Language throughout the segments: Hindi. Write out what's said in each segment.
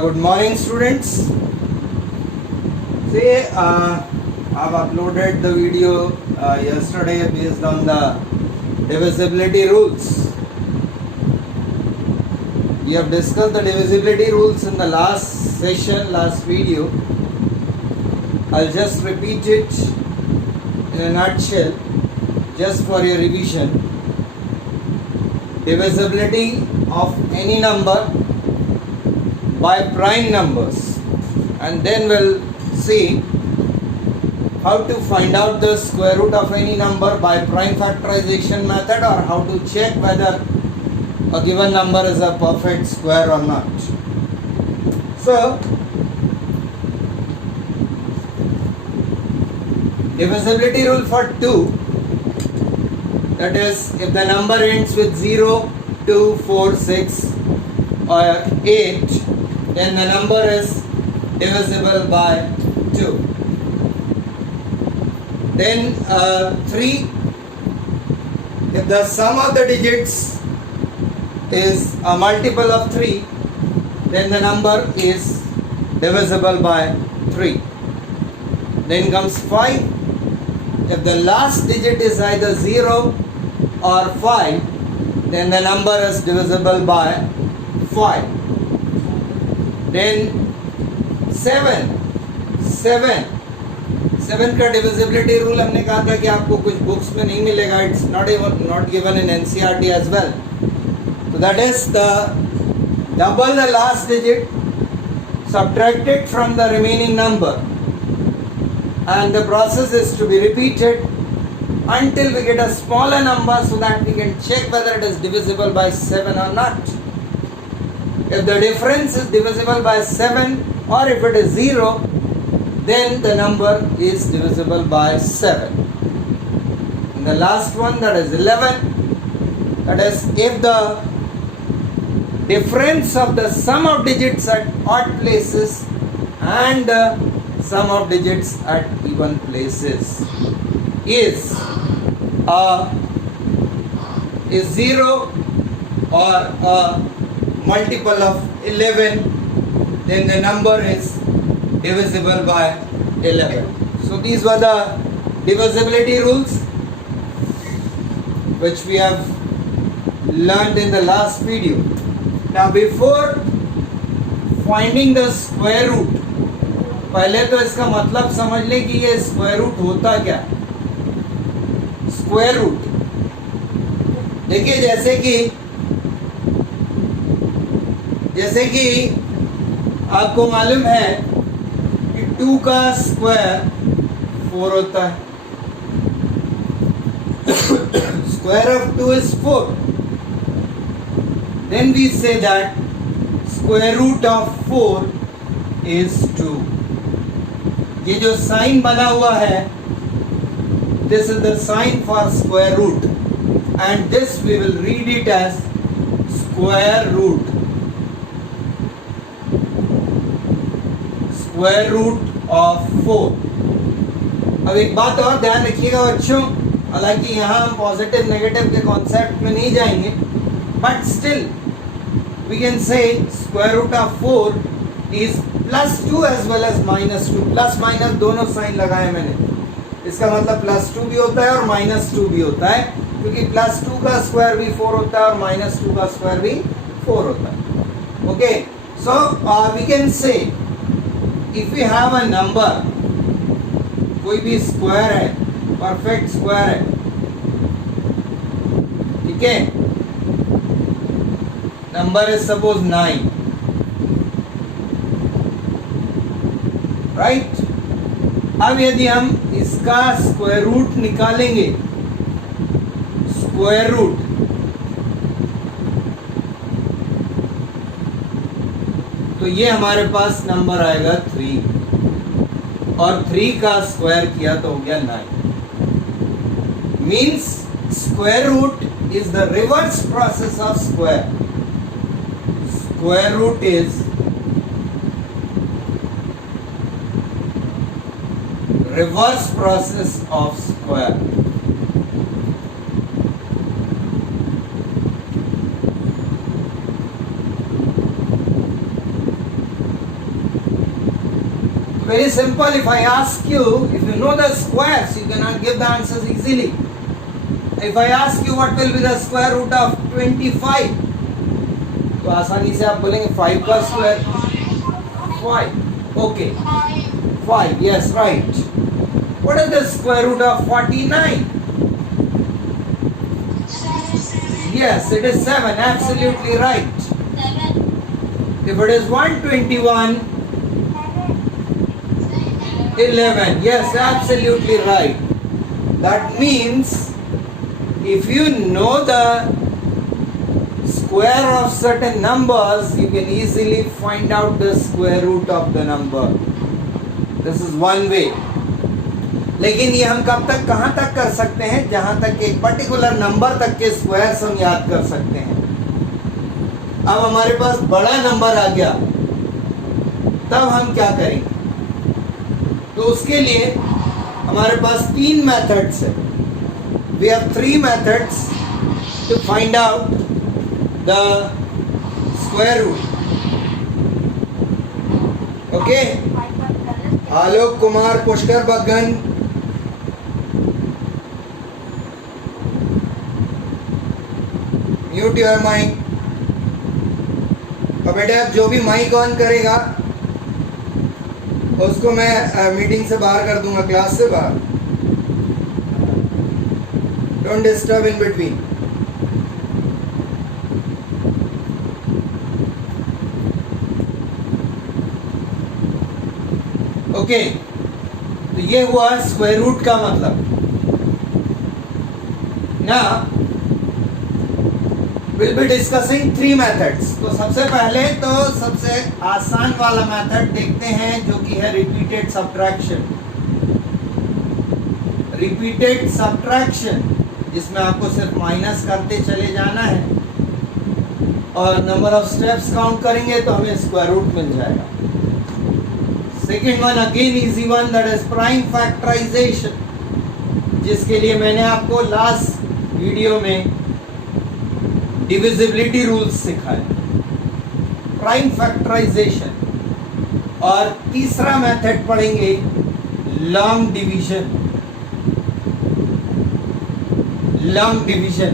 Good morning, students. See, I've uploaded the video yesterday based on the divisibility rules. We have discussed the divisibility rules in the last session, last video. I'll just repeat it in a nutshell, just for your revision. Divisibility of any number by prime numbers, and then we'll see how to find out the square root of any number by prime factorization method, or how to check whether a given number is a perfect square or not. So, divisibility rule for 2, that is, if the number ends with 0, 2, 4, 6 or 8, then the number is divisible by 2. Then 3, if the sum of the digits is a multiple of 3, then the number is divisible by 3. Then comes 5, if the last digit is either 0 or 5, then the number is divisible by 5. Then 7 का divisibility rule हमने कहा था कि आपको कुछ बुक्स में नहीं मिलेगा. It's not given in NCERT as well. So that is the double the last digit subtracted from the remaining number, and the process is to be repeated until we get a smaller number so that we can check whether it is divisible by 7 or not. If the difference is divisible by 7, or if it is 0, then the number is divisible by 7. And the last one, that is 11, that is, if the difference of the sum of digits at odd places and the sum of digits at even places is 0 or a multiple of 11, then the number is divisible by 11. So these were the divisibility rules which we have learned in the last video. Now before finding the square root, पहले तो इसका मतलब समझ लें कि ये स्क्वायर रूट होता क्या. स्क्वायर रूट देखिए, जैसे कि आपको मालूम है कि 2 का स्क्वायर 4 होता है. Square of 2 is 4. Then we say that square root of 4 is 2. ये जो साइन बना हुआ है, this is the sign for square root, and this we will read it as square root. Square root of 4. अब एक बात और ध्यान रखिएगा बच्चों, हालांकि यहाँ हम पॉजिटिव नेगेटिव के कॉन्सेप्ट में नहीं जाएंगे, but still we can say square root of 4 is +2 as well as -2. Plus minus दोनों साइन लगाए मैंने. इसका मतलब +2 भी होता है और -2 भी होता है, क्योंकि +2 का स्क्वायर भी 4 होता है और -2 का स्क्वायर भी 4 होता है. Okay, so we can say if we have a number, कोई भी स्क्वायर है, परफेक्ट स्क्वायर है, ठीक है, नंबर इज सपोज 9, राइट. अब यदि हम इसका स्क्वायर रूट निकालेंगे, स्क्वायर रूट, तो ये हमारे पास नंबर आएगा 3, और 3 का स्क्वायर किया तो हो गया 9. Means square root is the reverse process of square. Square root is reverse process of square. Very simple. If I ask you, if you know the squares, you cannot give the answers easily. If I ask you what will be the square root of 25, तो आसानी से आप बोलेंगे 5 का square 5. Okay, 5. Yes, right. What is the square root of 49? Yes, it is 7. Absolutely right. If it is 121, 11. Yes, absolutely right. That means if you know the square of certain numbers, you can easily find out the square root of the number. This is one way. लेकिन ये हम कब तक कहाँ तक कर सकते हैं? जहाँ तक एक पर्टिकुलर नंबर तक के स्क्वायर्स हम याद कर सकते हैं. अब हमारे पास बड़ा नंबर आ गया, तब हम क्या करेंगे? तो उसके लिए हमारे पास 3 मेथड्स है. We have 3 methods to find out the square root. Okay? Alok Kumar, Pushkar Baggan, mute your mic. अब बेटा जो भी माइक ऑन करेगा उसको मैं मीटिंग से बाहर कर दूंगा, क्लास से बाहर. Don't disturb in between. Okay, तो ये हुआ स्क्वायर रूट का मतलब. ना विल बी डिस्कसिंग 3 मेथड्स. तो सबसे पहले तो सबसे आसान वाला मेथड देखते हैं, जो कि है रिपीटेड सब्ट्रैक्शन. रिपीटेड सब्ट्रैक्शन जिसमें आपको सिर्फ माइनस करते चले जाना है और नंबर ऑफ स्टेप्स काउंट करेंगे तो हमें स्क्वायर रूट मिल जाएगा. Second one again easy one, that is prime factorization, जिसके लिए मैंने आपको लास्ट वीडियो में डिविजिबिलिटी रूल्स सिखाए, प्राइम फैक्टराइजेशन. और तीसरा मेथड पढ़ेंगे लॉन्ग डिवीजन. Long division.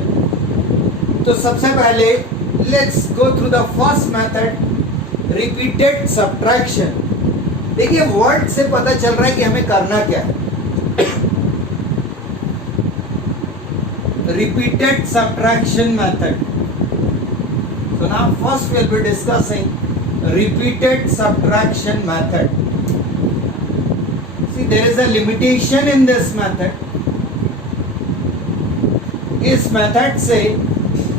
तो सबसे पहले let's go through the first method, repeated subtraction. देखिए वर्ड से पता चल रहा है कि हमें करना क्या है. Repeated subtraction method. So now first we'll be discussing repeated subtraction method. See, there is a limitation in this method. इस मेथड से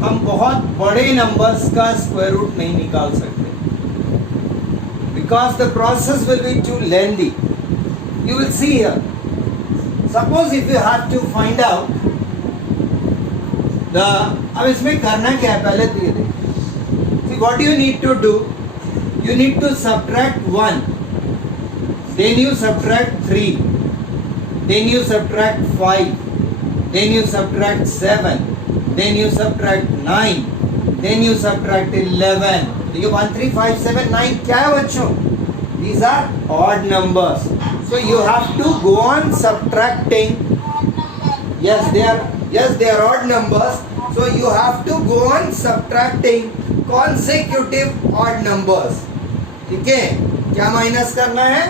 हम बहुत बड़े नंबर्स का स्क्वायर रूट नहीं निकाल सकते, because the process will be too lengthy. You will see here. Suppose if you have to find out the, अब इसमें करना क्या है पहले तो ये देखिए. See, what you need to do, you need to subtract 1, then you subtract 3, then you subtract 5, then you subtract 7, then you subtract 9, then you subtract 11. देखिए 1, 3, 5, 7, 9 क्या है बच्चों? These are odd numbers. So you have to go on subtracting. Yes, they are odd numbers. So you have to go on subtracting consecutive odd numbers. ठीक है? क्या माइनस करना है?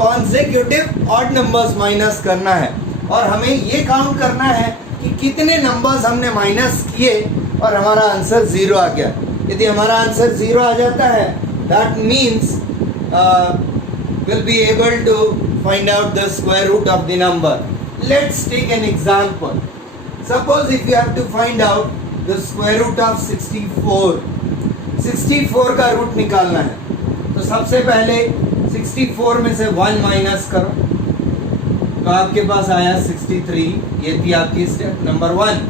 consecutive odd numbers माइनस करना है. और हमें ये काउंट करना है कि कितने नंबर्स हमने माइनस किए और हमारा आंसर 0 आ गया. यदि हमारा आंसर 0 आ जाता है, that means we'll be able to find out the square root of the number. Let's take an example. Suppose if you have to find out the square root of 64. 64 का रूट निकालना है, तो सबसे पहले 64 में से 1 माइनस करो, तो आपके पास आया 63. ये थी आपकी स्टेप नंबर 1.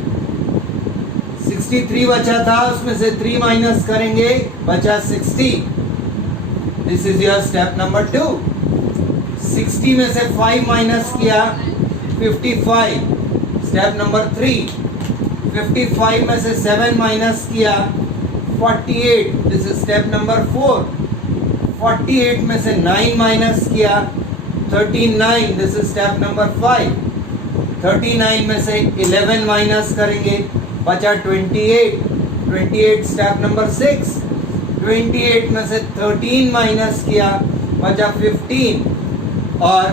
63 बचा था, उसमें से 3 माइनस करेंगे, बचा 60. This is your step number 2. 60 में से 5 माइनस किया, 55. Step number 3. 55 में से 7 माइनस किया, 48. This is step number 4. 48 में से 9 माइनस किया, 39, दिस इज स्टेप नंबर 5. 39 में से 11 माइनस करेंगे, बचा 28. 28 स्टेप नंबर 6. 28 में से 13 माइनस किया, बचा 15. और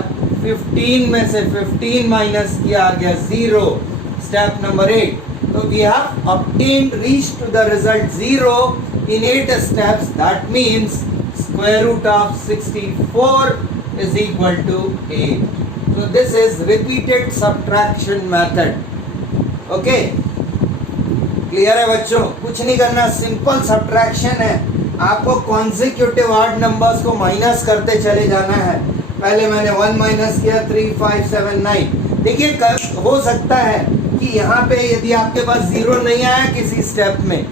15 में से 15 माइनस किया, आ गया 0. Step number 8. तो we have obtained reached to the result 0 in 8 steps. That means square root of 64 is equal to 8. So this is repeated subtraction method. Okay? Clear है बच्चों? कुछ नहीं करना, सिंपल सब्ट्रैक्शन है. आपको कॉन्जिक्यूटिव ऑड नंबर्स को माइनस करते चले जाना है. पहले मैंने 1 माइनस किया, 3, 5, 7, 9. देखिए हो सकता है कि यहाँ पे यदि आपके पास 0 नहीं आया किसी स्टेप में,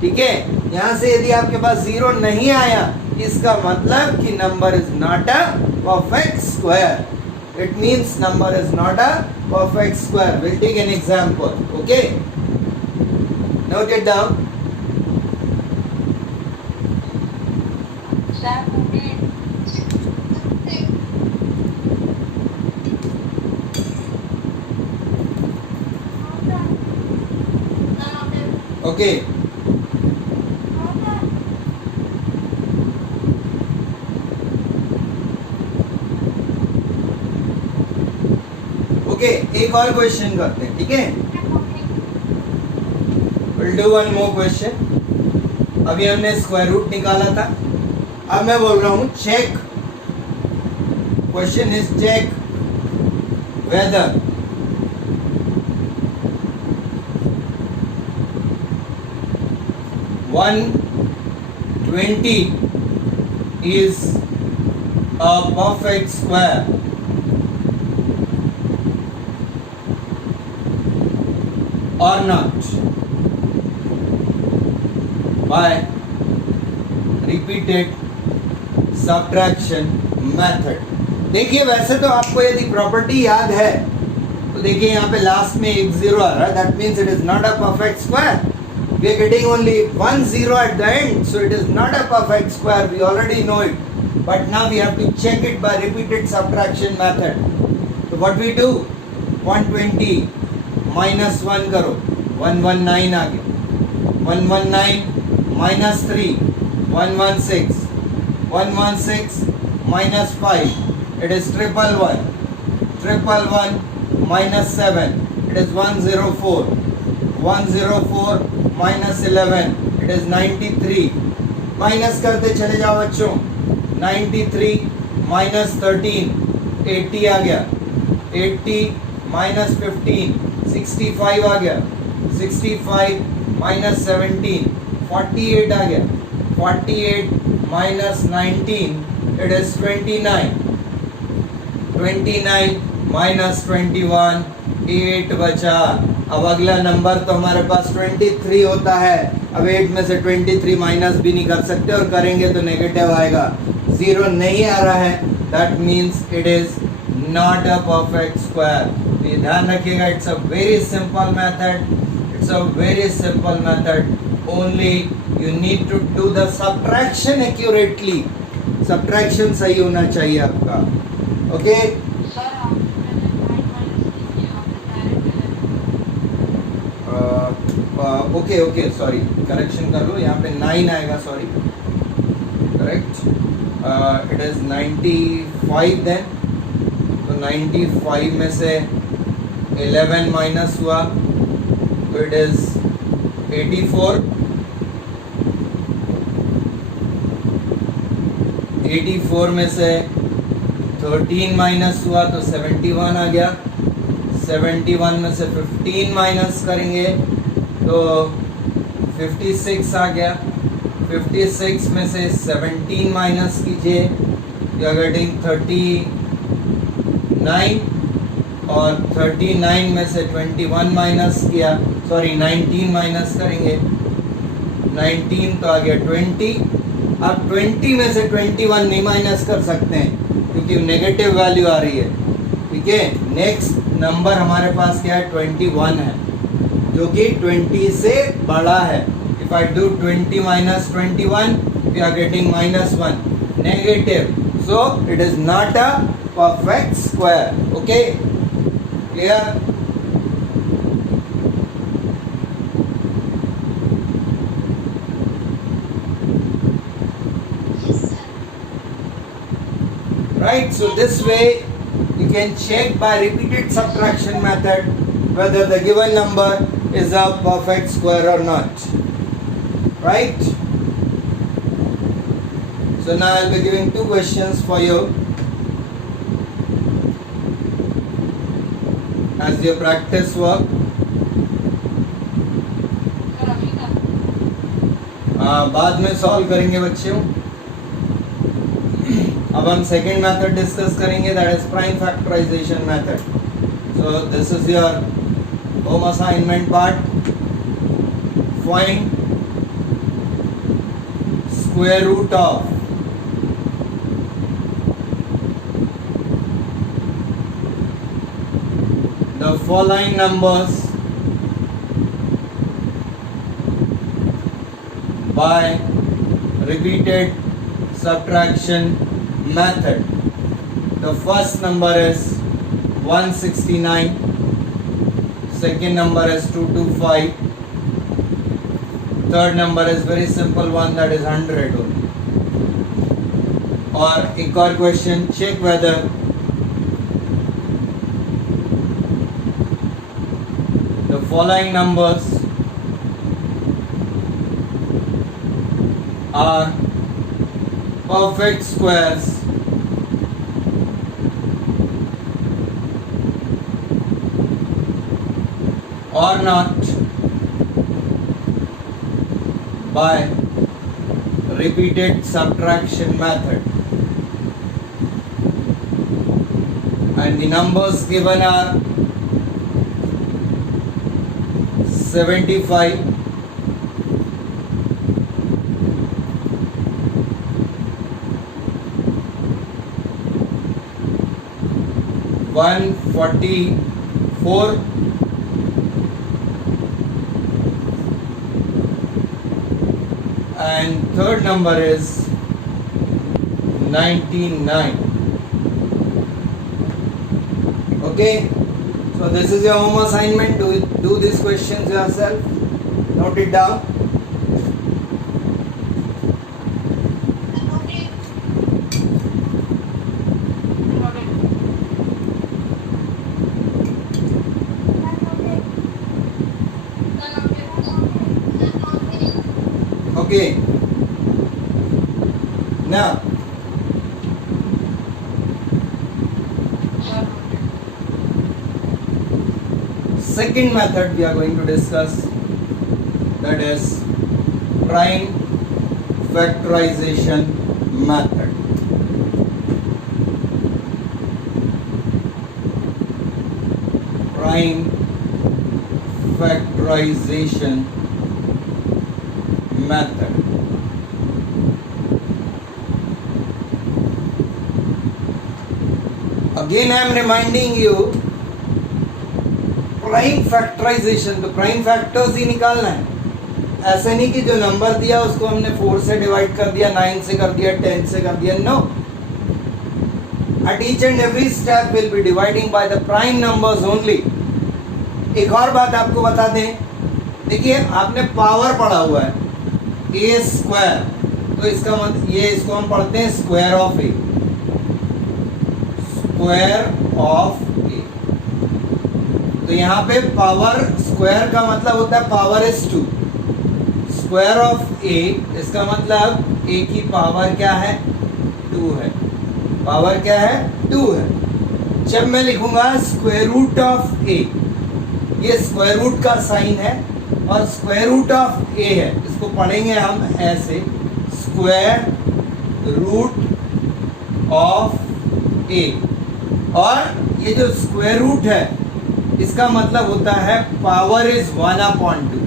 ठीक है, यहाँ से यदि आपके पास 0 नहीं आया, इसका मतलब कि number is not a perfect square. It means number is not a perfect square. Will take an example. Okay, note it down. Okay, okay, एक और क्वेश्चन करते हैं, ठीक है. Will do one more question. अभी हमने स्क्वायर रूट निकाला था. अब मैं बोल रहा हूं check. Question is check whether 120 is a perfect square. Or not, by repeated subtraction method. देखिए वैसे तो आपको यदि प्रॉपर्टी याद है तो देखिए यहाँ पे लास्ट में एक 0 आ रहा है. That means it is not a perfect square. We are getting only 1 0 at the end, so it is not a perfect square. We already know it, but now we have to check it by repeated subtraction method. So what we do? 120 minus 1 करो, 119 आ गया. 119 minus 3, 116. 116 minus 5, it is 111. 111 minus 7, it is 104. 104 minus 11, it is 93. Minus करते चले जाओ बच्चों. 93 minus 13, 80 आ गया. 80 minus 15, 65 आ गया. 65 minus 17, 48 आ गया. 48 minus 19, it is 29. 29 minus 21, 8 बचा. अब अगला नंबर तो हमारे पास 23 होता है. अब 8 में से 23 माइनस भी नहीं कर सकते, और करेंगे तो नेगेटिव आएगा. 0 नहीं आ रहा है, that means it is not a perfect square. ये ध्यान रखिएगा. It's a very simple method. It's a very simple method. Only you need to do the subtraction accurately. Subtraction सही होना चाहिए आपका. Okay, okay okay, sorry, correction कर लो. यहाँ पे 9 आएगा, sorry, correct. It is 95 then. तो 95 में से 11 माइनस हुआ, तो इट इज 84. 84 में से 13 माइनस हुआ तो 71 आ गया. 71 में से 15 माइनस करेंगे तो 56 आ गया. 56 में से 17 माइनस कीजिए, यू आर गेटिंग 39. और 39 में से 21 माइनस किया, सॉरी 19 माइनस करेंगे. 19 तो आ गया 20. अब 20 में से 21 नहीं माइनस कर सकते हैं क्योंकि नेगेटिव वैल्यू आ रही है. ठीक है, नेक्स्ट नंबर हमारे पास क्या है? 21 है, जो कि 20 से बड़ा है. If I do 20 minus 21, we are getting -1, negative. So it is not a perfect square. Okay, clear? Right, so this way you can check by repeated subtraction method whether the given number is a perfect square or not. Right? So now I'll be giving two questions for you as your practice work. बाद में सॉल्व करेंगे बच्चों. अब हम सेकेंड मेथड डिस्कस करेंगे, that is prime factorization method. So this is your home assignment part. Find square root of the following numbers by repeated subtraction method. The first number is 169, second number is 225, third number is very simple one, that is 100 only. और एक और question, check whether the following numbers are perfect squares or not by repeated subtraction method, and the numbers given are 75, 144, and third number is 99. Okay, so this is your home assignment. Do these questions yourself, note it down. Okay, now second method we are going to discuss, that is prime factorization method. Prime factorization method. Again I am reminding you, prime factorization तो प्राइम फैक्टर्स ही निकालना है. ऐसे नहीं कि जो नंबर दिया उसको हमने 4 से डिवाइड कर दिया, 9 से कर दिया, 10 से कर दिया. No, at each and every step will be dividing by the prime numbers only. एक और बात आपको बता दें, देखिए आपने पावर पढ़ा हुआ है ए स्क्वायर, तो इसका मतलब ये इसको हम पढ़ते हैं square of A. Square of A, तो यहाँ पे पावर स्क्वायर का मतलब होता है power is 2. Square of A, इसका मतलब ए की पावर क्या है, 2 है. पावर क्या है, 2 है. जब मैं लिखूंगा स्क्वायर रूट ऑफ ए, ये स्क्वायर रूट का साइन है और स्क्वायर रूट ऑफ ए है, इसको पढ़ेंगे हम ऐसे, स्क्वायर रूट ऑफ ए. और ये जो स्क्वायर रूट है इसका मतलब होता है पावर इज 1/2.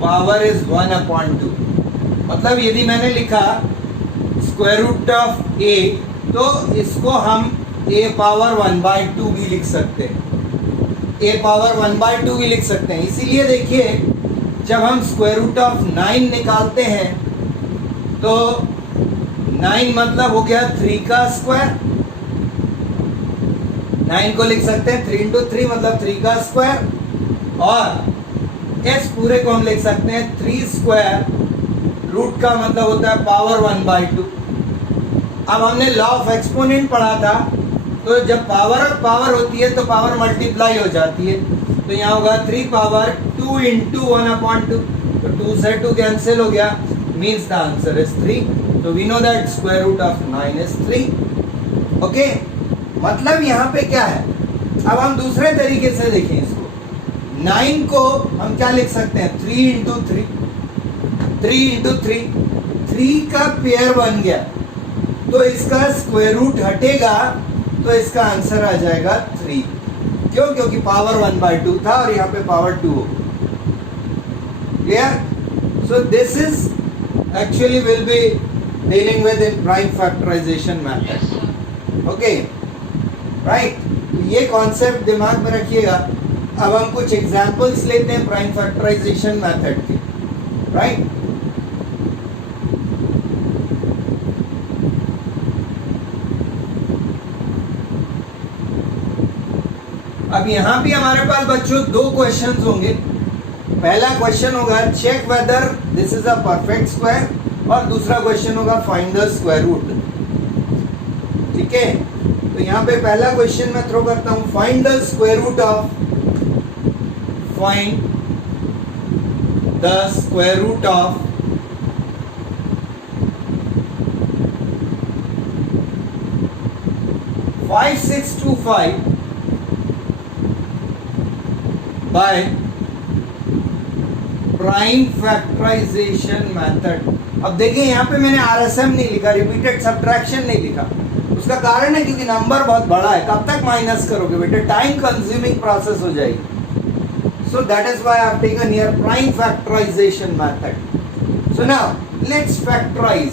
Power is 1/2. मतलब यदि मैंने लिखा स्क्वायर रूट ऑफ ए, तो इसको हम ए पावर 1/2 भी लिख सकते हैं. ए पावर 1/2 भी लिख सकते हैं. इसीलिए देखिए जब हम स्क्वायर रूट ऑफ 9 निकालते हैं तो 9 मतलब हो गया 3 का स्क्वायर, 9 को लिख सकते हैं 3 इंटू 3 मतलब 3 का स्क्वायर, और इस पूरे को हम लिख सकते हैं 3 स्क्वायर, रूट का मतलब होता है पावर 1/2। अब हमने लॉ ऑफ एक्सपोनेंट पढ़ा था, तो जब पावर और पावर होती है तो पावर मल्टीप्लाई हो जाती है, तो यहाँ होगा 3 पावर 2 इंटू 1/2, तो 2 से 2 कैंसिल हो गया, मीन्स द आंसर इज 3। तो we know that square root of 9 is 3। Okay, मतलब यहाँ पे क्या है, अब हम दूसरे तरीके से देखें इसको, 9 को हम क्या लिख सकते हैं 3 इंटू 3, 3 इंटू 3 का पेयर बन गया, तो इसका स्क्वायर रूट हटेगा, तो इसका आंसर आ जाएगा 3। क्यों? क्योंकि पावर 1/2 था और यहाँ पे पावर 2 हो। Clear? So this is actually will be dealing with in prime factorization method. Okay, right, ये कॉन्सेप्ट दिमाग में रखिएगा। अब हम कुछ एग्जांपल्स लेते हैं प्राइम फैक्टराइजेशन मेथड के, राइट। अब यहाँ भी हमारे पास बच्चों 2 क्वेश्चंस होंगे। पहला क्वेश्चन होगा check whether this is a perfect square, और दूसरा क्वेश्चन होगा फाइंड द स्क्वायर रूट। ठीक है, तो यहाँ पे पहला क्वेश्चन मैं थ्रो करता हूँ, find the square root of, find the square root of 5625 by prime factorization method. अब देखिए यहाँ पे मैंने RSM नहीं लिखा, रिपीटेड सब्ट्रैक्शन नहीं लिखा। उसका कारण है क्योंकि नंबर बहुत बड़ा है, कब तक माइनस करोगे बेटे, टाइम कंज्यूमिंग प्रोसेस हो जाएगी। So that is why I have taken here prime factorization method. So now let's factorize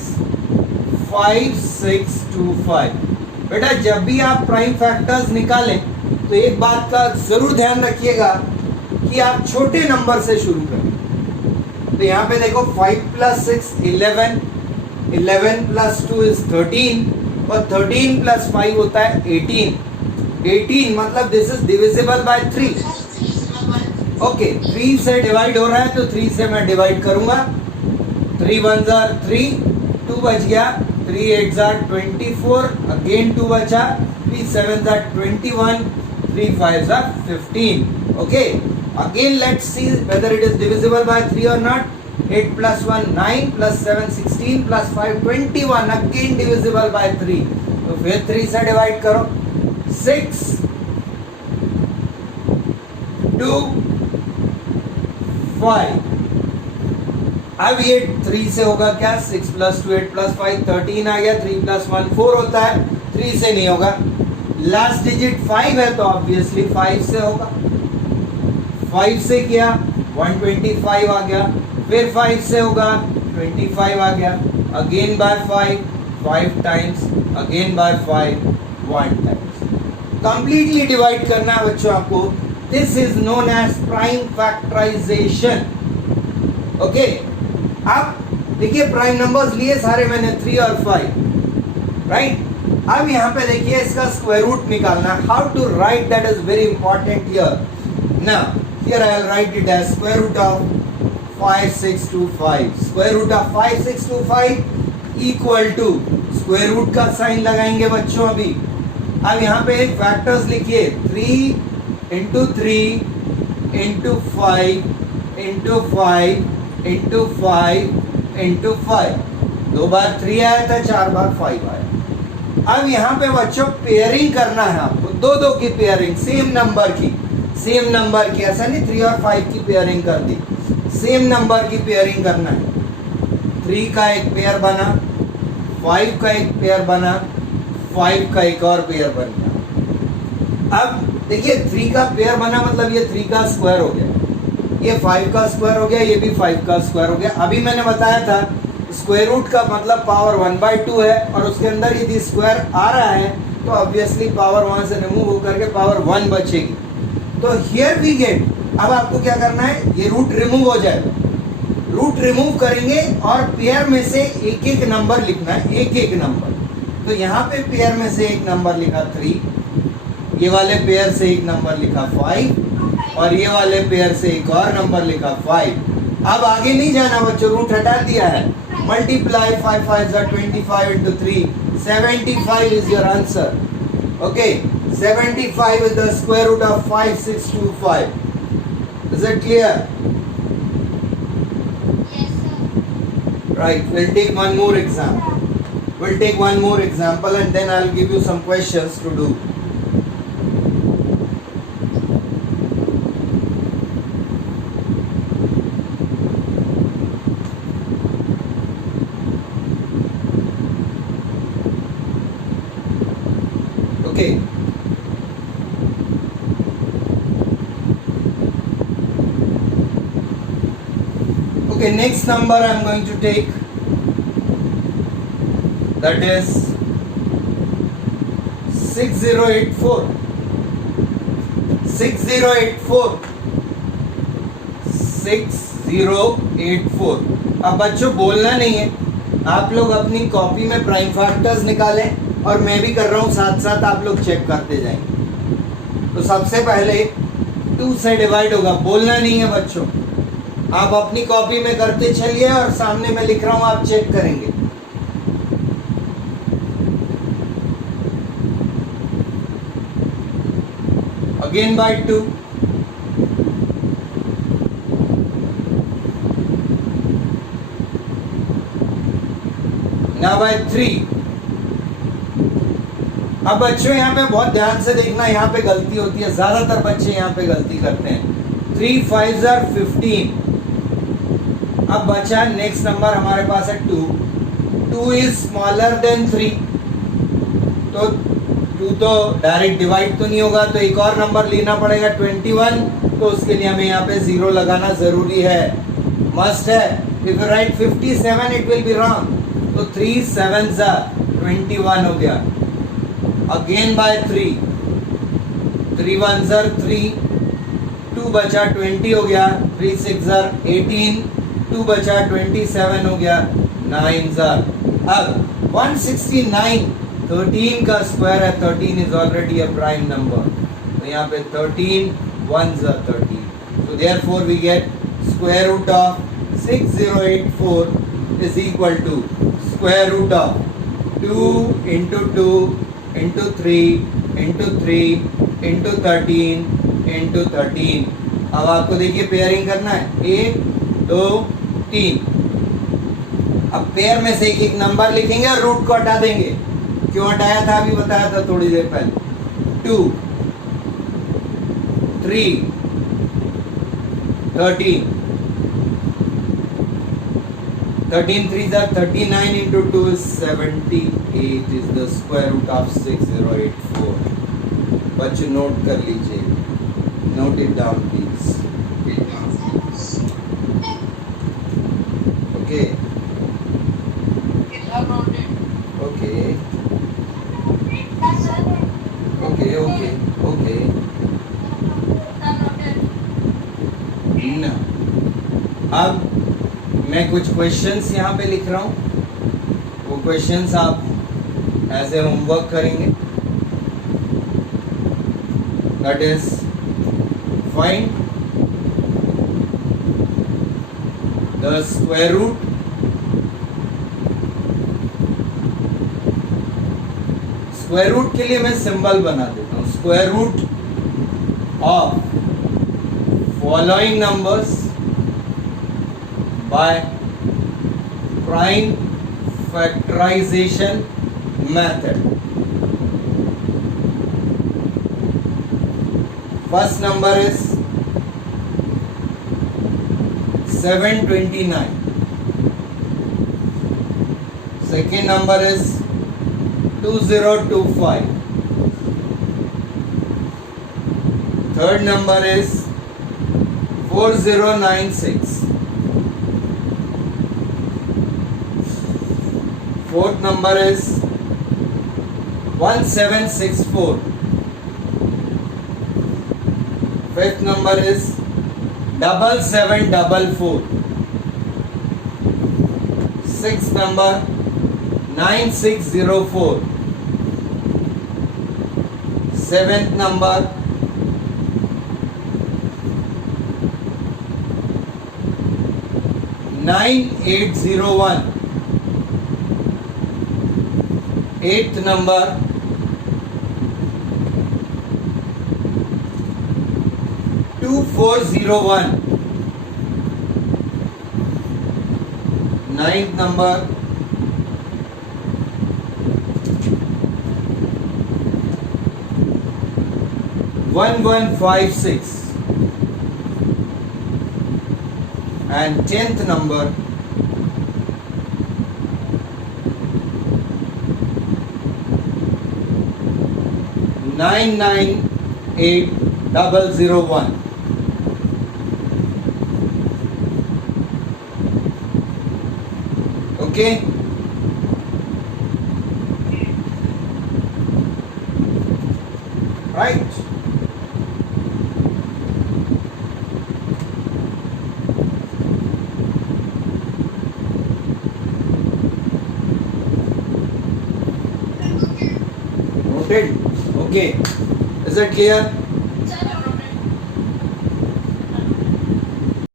5625। बेटा जब भी आप प्राइम फैक्टर्स निकालें तो एक बात का जरूर ध्यान रखिएगा कि आप छोटे नंबर से शुरू करें। तो यहाँ पे देखो 5 + 6 11, 11 + 2 is 13, और 13 + 5 होता है 18। 18 मतलब this is divisible by 3। Okay, 3 से डिवाइड हो रहा है तो 3 से मैं डिवाइड करूंगा। 3 1 जार 3, 2 बच गया, 3 8 जार 24, अगेन 2 बचा, 3 7 jar 21, 3 5 jar 15। Okay, again let's see whether it is divisible by 3 or not. 8 + 1 9 + 7 16 + 5 21, again divisible by 3, तो फिर 3 से डिवाइड करो। 6 2 5, अब ये 3 से होगा क्या, 6 + 2 8 + 5 13 आ गया, 3 + 1 4 होता है, 3 से नहीं होगा। लास्ट डिजिट 5 है तो ऑब्वियसली 5 से होगा। 5 से किया 125 आ गया, फिर 5 से होगा 25 आ गया, again by 5 times, again by 5 1 times. Completely divide करना है बच्चों आपको। This is known as prime factorization. Okay, अब देखिए प्राइम नंबर्स लिए सारे मैंने 3 और 5, राइट। अब यहाँ पे देखिए इसका स्क्वायर रूट निकालना, how to write, that is very important here. Now here I will write it as square root of 5625. Square root of 5625 equal to square root का साइन लगाएंगे बच्चों अभी। अब यहाँ पे एक फैक्टर्स लिखिए, 3 into 3 into 5 into 5 into 5 into 5, 2 बार 3 आया था, 4 बार 5 आया। अब यहाँ पे बच्चों पेयरिंग करना है आपको, दो की पेयरिंग, सेम नंबर की, ऐसा नहीं 3 और 5 की पेयरिंग कर दी, सेम नंबर की पेयरिंग करना है। 3 का एक पेयर बना, 5 का एक पेयर बना, 5 का एक और पेयर बन गया। अब देखिए 3 का पेयर बना मतलब ये 3 का स्क्वायर हो गया, ये 5 का स्क्वायर हो गया, ये भी 5 का स्क्वायर हो गया। अभी मैंने बताया था स्क्वायर रूट का मतलब पावर 1/2 है, और उसके अंदर यदि स्क्वायर आ रहा है तो ऑब्वियसली पावर वहां से रिमूव होकर के पावर 1 बचेगी। तो हियर वी गेट, अब आपको क्या करना है, ये रूट रिमूव हो जाएगा, रूट रिमूव करेंगे और पेयर में से एक नंबर लिखना है, एक नंबर। तो यहाँ पे पेयर में से एक नंबर लिखा 3, ये वाले पेयर से एक नंबर लिखा 5 और ये वाले पेयर से एक और नंबर लिखा 5। अब आगे नहीं जाना बच्चों, रूट हटा दिया है। Multiply 5 5 25 into 3, 75 is your answer. Okay, 75 is the square root of 5625. Is it clear? Yes, sir. Right, we'll take one more example. We'll take one more example and then I'll give you some questions to do. Okay. Okay, next number I'm going to take, that is 6084. 6084. 6084. अब बच्चों बोलना नहीं है, आप लोग अपनी कॉपी में प्राइम फैक्टर्स निकालें और मैं भी कर रहा हूँ साथ साथ, आप लोग चेक करते जाएंगे। तो सबसे पहले 2 से डिवाइड होगा, बोलना नहीं है बच्चों, आप अपनी कॉपी में करते चलिए और सामने मैं लिख रहा हूँ, आप चेक करेंगे। Again by 2, now by 3। अब बच्चों यहाँ पे बहुत ध्यान से देखना, यहाँ पे गलती होती है, ज्यादातर बच्चे यहाँ पे गलती करते हैं। 3 5 are 15। अब बचा नेक्स्ट नंबर हमारे पास है 2। 2 इज स्मॉलर देन 3, तो 2 तो डायरेक्ट डिवाइड तो नहीं होगा, तो एक और नंबर लेना पड़ेगा 21, तो उसके लिए हमें यहाँ पे 0 लगाना जरूरी है, मस्ट है। If you right 57 it will be wrong, तो 3 7s are 21 हो गया। अगेन बाय 3, 3 1s are 3, 2 बचा 20 हो गया, 3 6s are 18, 2 बचा 27 हो गया, 9s are। अब 169 13 का स्क्वायर है, 13 is already a prime number, तो यहाँ पे 13 1s are 13, so therefore we get square root of 6084 is equal to square root of 2 into 2 into 3 into 3 into 13 into 13। अब आपको देखिए पेयरिंग करना है, 1 2 3। अब पेयर में से एक एक नंबर लिखेंगे और रूट को हटा देंगे। क्यों हटाया था अभी बताया था थोड़ी देर पहले। 2 3 13, 13 3s are 39 into 2 is 78 is the square root of 6084। बच्चों नोट कर लीजिए, note it down please. Okay okay okay okay okay ना। अब मैं कुछ क्वेश्चंस यहाँ पे लिख रहा हूँ, वो क्वेश्चंस आप एज ए होमवर्क करेंगे। That is find the square root square root के लिए मैं सिंबल बना देता हूँ। Square root of following numbers by prime factorization method। First number is 729, second number is 2025, third number is 4096, fourth number is 1764, fifth number is 7744, sixth number 9604, Seventh number, 9801. Eighth number, 2401. Ninth number, 1156. And 10th number, 998001. Okay? Right? Noted? Okay. Is it clear?